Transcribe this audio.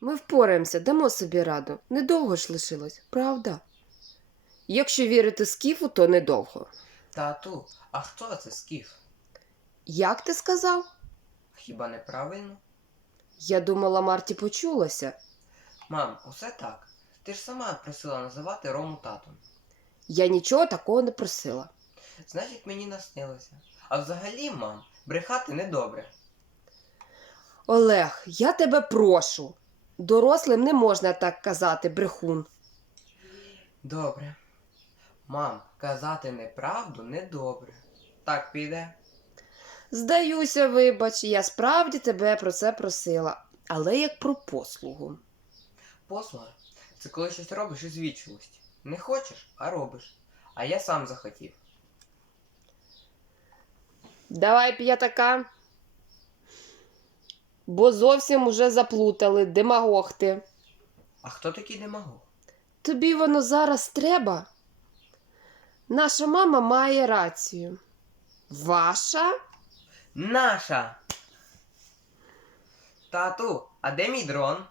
Ми впораємося, дамо собі раду. Недовго ж лишилось, правда? Якщо вірити скіфу, то недовго. Тату, а хто це скіф? Як ти сказав? Хіба неправильно? Я думала, Марті почулося. Мам, усе так. Ти ж сама просила називати Рому татом. Я нічого такого не просила. Значить, мені наснилося. А взагалі, мам, брехати недобре. Олег, я тебе прошу. Дорослим не можна так казати, брехун. Добре. Мам, казати неправду недобре. Так піде. Здаюся, вибач, я справді тебе про це просила, але як про послугу. Послуга це коли щось робиш із вічливості. Не хочеш, а робиш. А я сам захотів. Давай п'ятака. Бо зовсім уже заплутали, демагог ти. А хто такий демагог? Тобі воно зараз треба. Наша мама має рацію. Ваша? Наша! Тату, а де мій дрон?